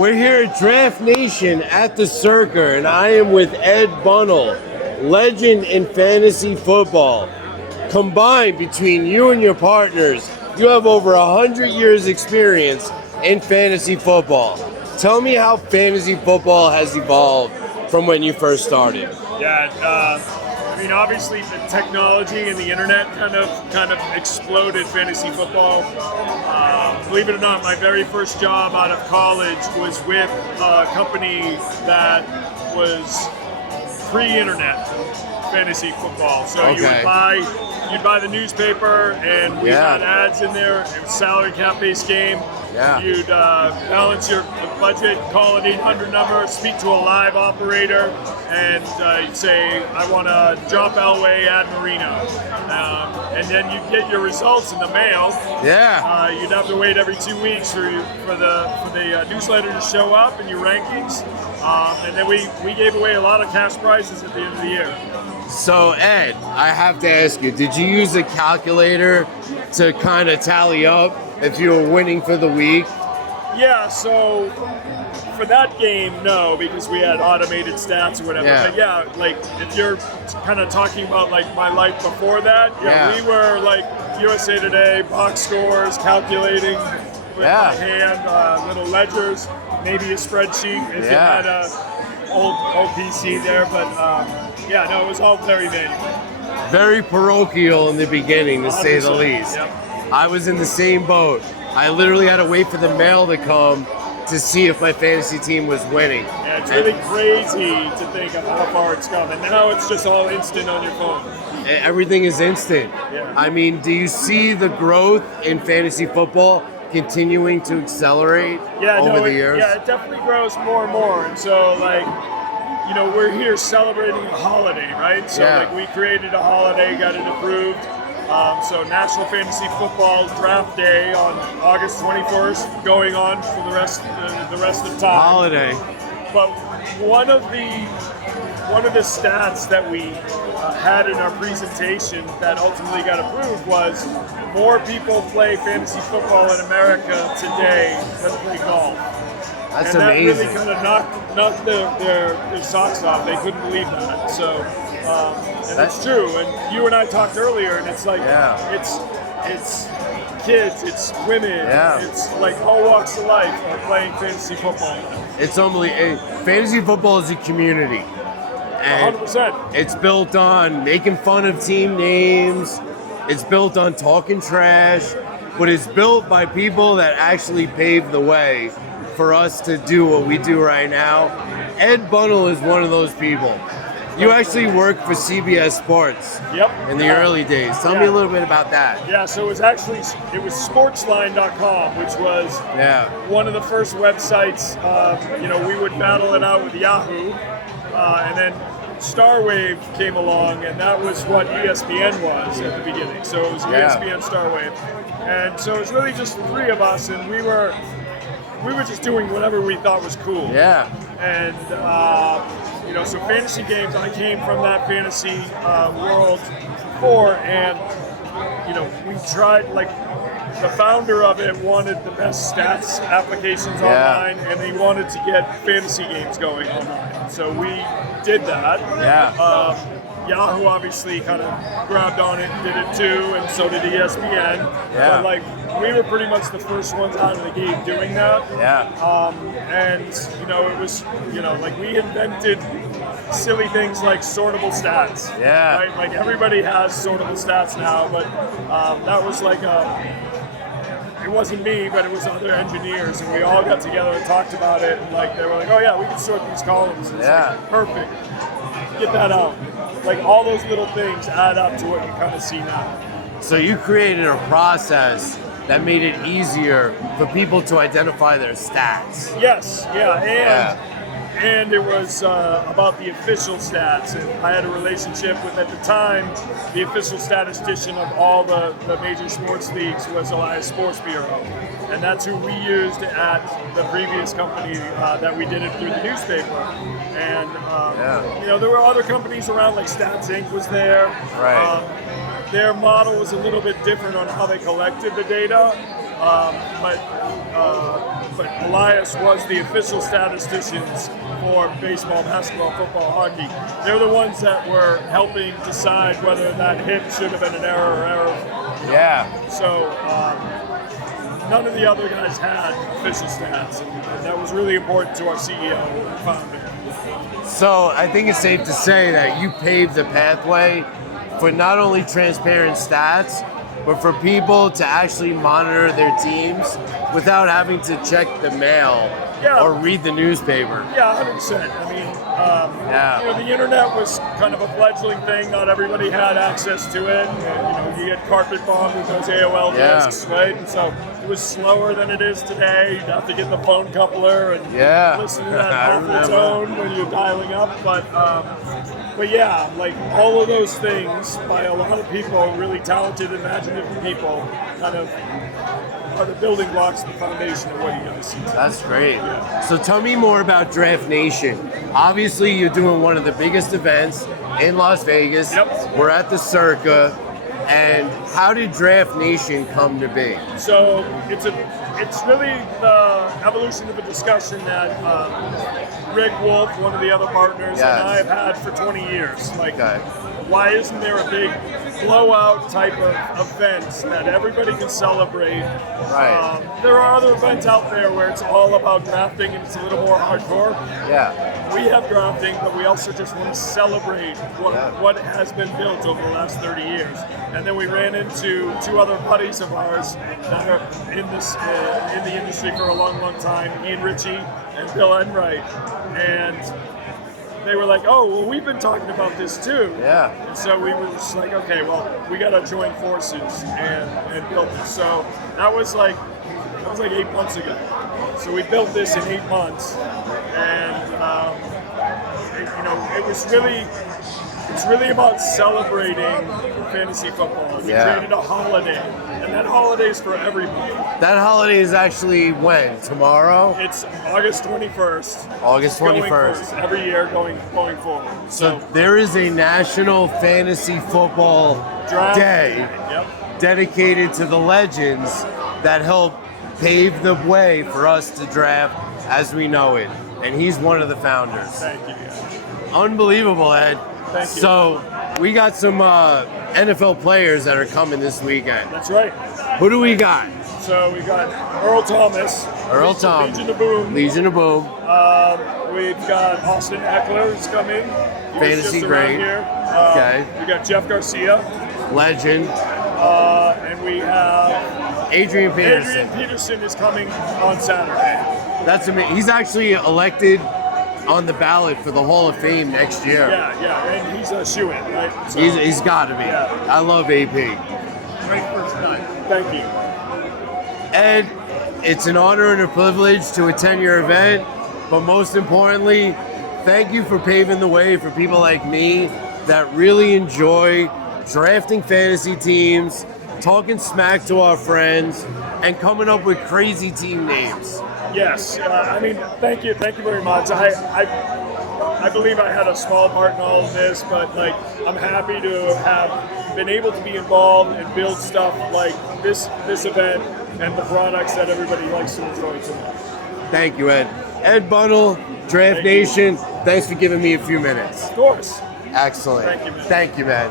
We're here at Draft Nation at the Circa, and I am with Ed Bunnell, legend in fantasy football. Combined between you and your partners, you have over 100 years experience in fantasy football. Tell me how fantasy football has evolved from when you first started. Obviously the technology and the internet kind of exploded fantasy football. Believe it or not, my very first job out of college was with a company that was pre-internet fantasy football. So you'd buy the newspaper, and we had ads in there. It was salary cap based game. Yeah. You'd balance your budget, call an 800 number, speak to a live operator, and you'd say, I want to drop Elway, add Marino. And then you'd get your results in the mail. Yeah. You'd have to wait every 2 weeks for the newsletter to show up and your rankings. And then we gave away a lot of cash prizes at the end of the year. So Ed, I have to ask you, did you use a calculator to kind of tally up if you were winning for the week? Yeah, so for that game, no, because we had automated stats or whatever. Yeah. But yeah, like if you're kind of talking about like my life before that, we were like USA Today, box scores, calculating with my hand, little ledgers, maybe a spreadsheet if you had a old PC there, but it was all very manual. Very parochial in the beginning, to say the least. Yep. I was in the same boat. I literally had to wait for the mail to come to see if my fantasy team was winning. Yeah, it's really crazy to think of how far it's come. And now it's just all instant on your phone. Everything is instant. Yeah. I mean, do you see the growth in fantasy football continuing to accelerate over the years? Yeah, it definitely grows more and more. And so, we're here celebrating a holiday, right? So, we created a holiday, got it approved. So National Fantasy Football Draft Day on August 21st, going on for the rest of time. Holiday. But one of the stats that we had in our presentation that ultimately got approved was more people play fantasy football in America today than play golf. That's and amazing. That really kind of knocked their socks off. They couldn't believe that. So. And that's true. And you and I talked earlier, and it's like it's kids, it's women, it's like all walks of life are playing fantasy football. It's only fantasy football is a community, and 100%. It's built on making fun of team names. It's built on talking trash, but it's built by people that actually paved the way for us to do what we do right now. Ed Bunnell is one of those people. You actually worked for CBS Sports in the early days. Tell me a little bit about that. Yeah, so it was sportsline.com, which was one of the first websites. We would battle it out with Yahoo, and then Starwave came along, and that was what ESPN was at the beginning. So it was ESPN Starwave. And so it was really just the three of us, and we were just doing whatever we thought was cool. Yeah. And so fantasy games, I came from that fantasy world before, and we tried, the founder of it wanted the best stats applications online, and they wanted to get fantasy games going online. So we did that. Yahoo obviously kind of grabbed on it and did it too, and so did ESPN. But we were pretty much the first ones out of the gate doing that. And it was we invented silly things like sortable stats. Right? Like everybody has sortable stats now, but that was it wasn't me, but it was other engineers, and we all got together and talked about it, and they were like, oh yeah, we can sort these columns. And it's perfect. Get that out. All those little things add up to what you kind of see now. So you created a process that made it easier for people to identify their stats. Yes, and it was about the official stats. And I had a relationship with, at the time, the official statistician of all the major sports leagues was Elias Sports Bureau. And that's who we used at the previous company that we did it through the newspaper. And, there were other companies around, like Stats Inc. was there. Right. Their model was a little bit different on how they collected the data. But but Elias was the official statisticians for baseball, basketball, football, hockey. They're the ones that were helping decide whether that hit should have been an error or error. Yeah. So none of the other guys had official stats, and that was really important to our CEO and founder. So I think it's safe to say that you paved the pathway for not only transparent stats, but for people to actually monitor their teams without having to check the mail or read the newspaper. Yeah, 100%. I mean, the internet was kind of a fledgling thing. Not everybody had access to it. And, you get carpet bombed with those AOL discs, right? And so it was slower than it is today. You'd have to get the phone coupler and listen to that awful tone when you're dialing up. But yeah, like all of those things by a lot of people, really talented, imaginative people, kind of are the building blocks, the foundation of what you guys see today. That's great. Yeah. So tell me more about Draft Nation. Obviously, you're doing one of the biggest events in Las Vegas. Yep. We're at the Circa. And how did Draft Nation come to be? So it's really the evolution of a discussion that Rick Wolf, one of the other partners, and I have had for 20 years. Why isn't there a big blowout type of event that everybody can celebrate? Right. There are other events out there where it's all about drafting and it's a little more hardcore. Yeah. We have drafting, but we also just want to celebrate what has been built over the last 30 years. And then we ran into two other buddies of ours that are in the industry for a long, long time, Ian Ritchie and Bill Enright. And they were like, oh, well, we've been talking about this too. Yeah. And so we were just like, okay, well, we got to join forces and build this. So that was like 8 months ago. So we built this in 8 months, and it's really about celebrating fantasy football. We created a holiday, and that holiday is for everybody. That holiday is actually when? Tomorrow? It's August 21st. August 21st. Every year going forward. So there is a National Fantasy Football Day dedicated to the legends that helped pave the way for us to draft as we know it. And he's one of the founders. Thank you. Unbelievable, Ed. Thank you. So we got some NFL players that are coming this weekend. That's right. Who do we got? So we got Earl Thomas. Legion of Boom. We've got Austin Eckler who's coming. Fantasy great. Here. We got Jeff Garcia. Legend. And we have Adrian Peterson. Adrian Peterson is coming on Saturday. That's amazing. He's actually elected on the ballot for the Hall of Fame next year. Yeah, and he's a shoo-in, right? So, he's got to be. Yeah. I love AP. Great first night. Thank you. Ed, it's an honor and a privilege to attend your event, but most importantly, thank you for paving the way for people like me that really enjoy drafting fantasy teams, talking smack to our friends, and coming up with crazy team names. Yes, thank you very much. I believe I had a small part in all of this, but I'm happy to have been able to be involved and build stuff like this event and the products that everybody likes to enjoy so much. Thank you, Ed. Ed Bunnell, Draft Nation. Thanks for giving me a few minutes. Of course. Excellent. Thank you, man. Thank you, man.